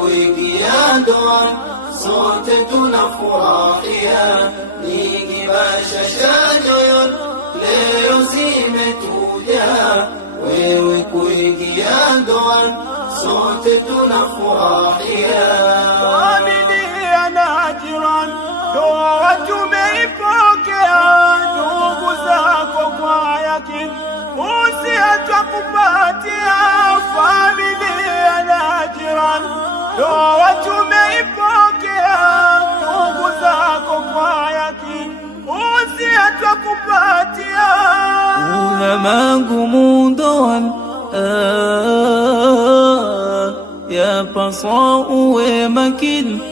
kuingia ndoa, sote tunafurahia. Nyingi bashasha nyoyo leo zimetuja, wewe kuingia ndoa, sote tunafurahia. Familia na jirani, ndoa tumeipokea. Ndugu zako kwa yakini, usia twakupatia. Familia na jirani, ndoa tumeipokea. Ndugu zako kwa yakini, usia twakupatia. Kuna magumu ndoani, yapaswa uwe makini.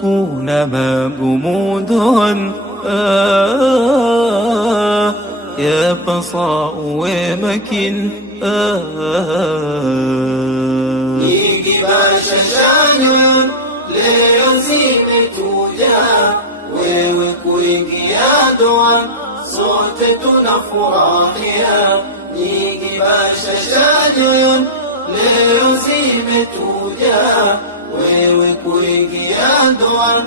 Kuna magumu ndoani, yapaswa uwe makini. Nyingi bashasha nyoyo leo zimetuja, wewe kuingia ndoa, sote tunafurahia. Nyingi bashasha nyoyo leo zimetuja, wewe kuingia ndoa,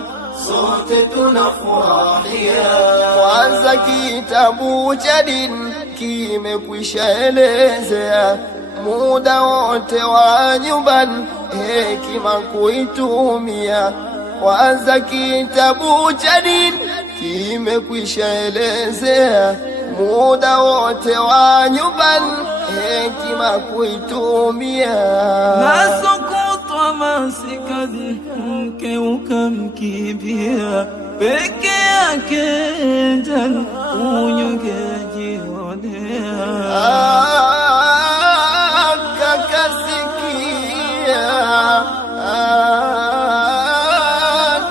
sote tunafurahia. Kwanza kitabu cha dini kimekwisha elezea muda wote wa nyumbani, hekima kuitumia. Kwanza kitabu cha dini kimekwisha elezea muda wote wa nyumbani, hekima kuitumia. Nasokotwa masikani, mke ukamkimbia, peke yake ndani unyonge jionea. Kakasikia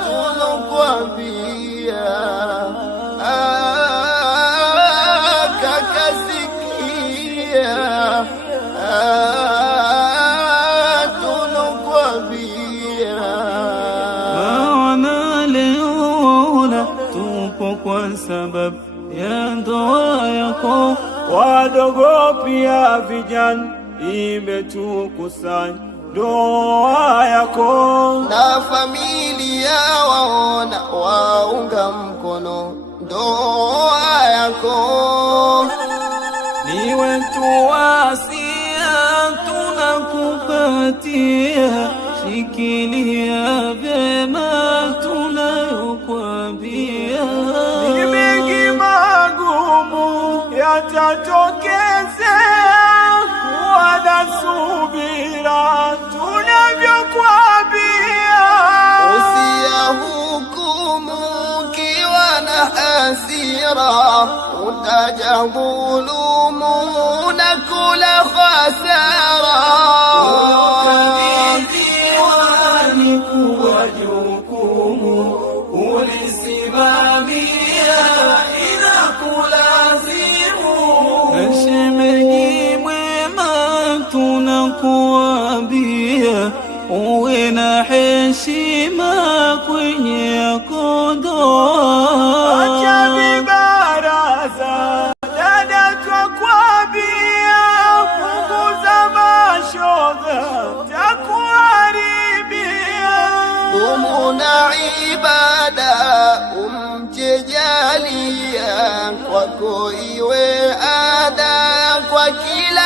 tulokuambia, kakasikia tulokuambia. Maana leo tupo kwa sababu ya ndoa yako. Wadogo pia vijana, imetukusanya ndoa yako. Na familia waona, waunga mkono ndoa yako. Ni wetu wasia tunakupatia, shikilia vyema tunayokuambia. Ni mengi magumu yatatokezea, kuwa na subira tunavyokuambia. Usiyahukumu ukiwa na hasira, utajahulumu na kula khasara. Ukabidhiwani kuwa jukumu, ulisimamia inakulazimu. Shemeji mwema tunakuambia, uwe na heshima kwenye yako ndoa. Acha vibaraza dada, twakwambia, punguza mashoga takuharibia. Dumu na ibada umche jalia, kwako iwe ada kwa kila